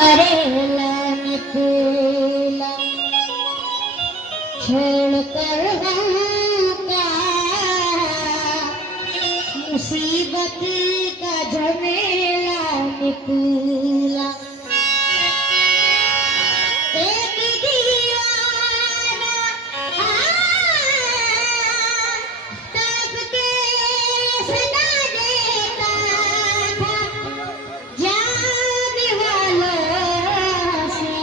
करेला निकला छोड़ कर का मुसीबत का झमेला निकला एक दीवाना तड़प के सदा देता था जाने वालों से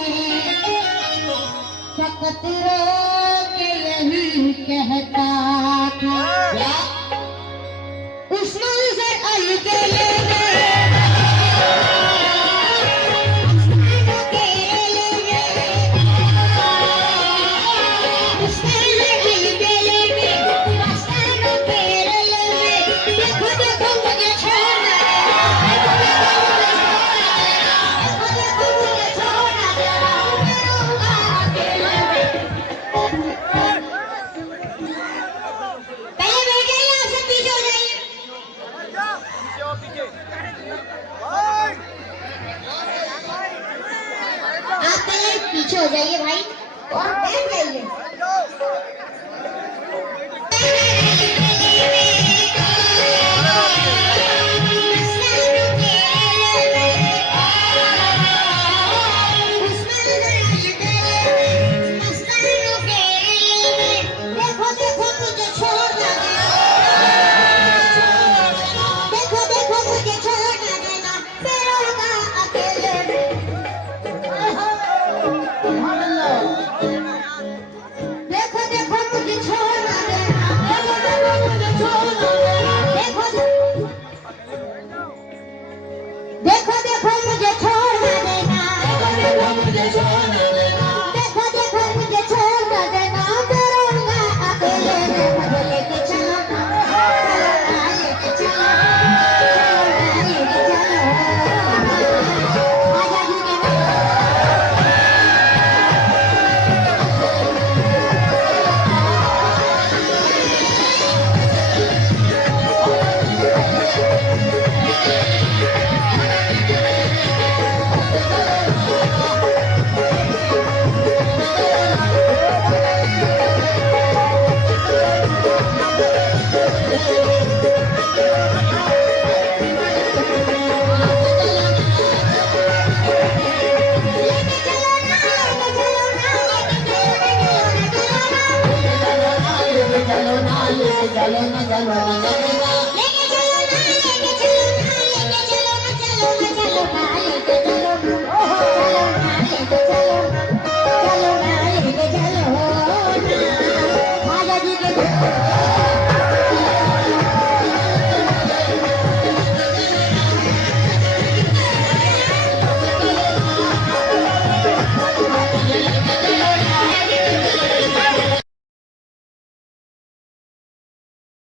फकत रो के यही कहता था उस मंजर अलगले पीछे हो जाइए भाई और बैठ जाइए।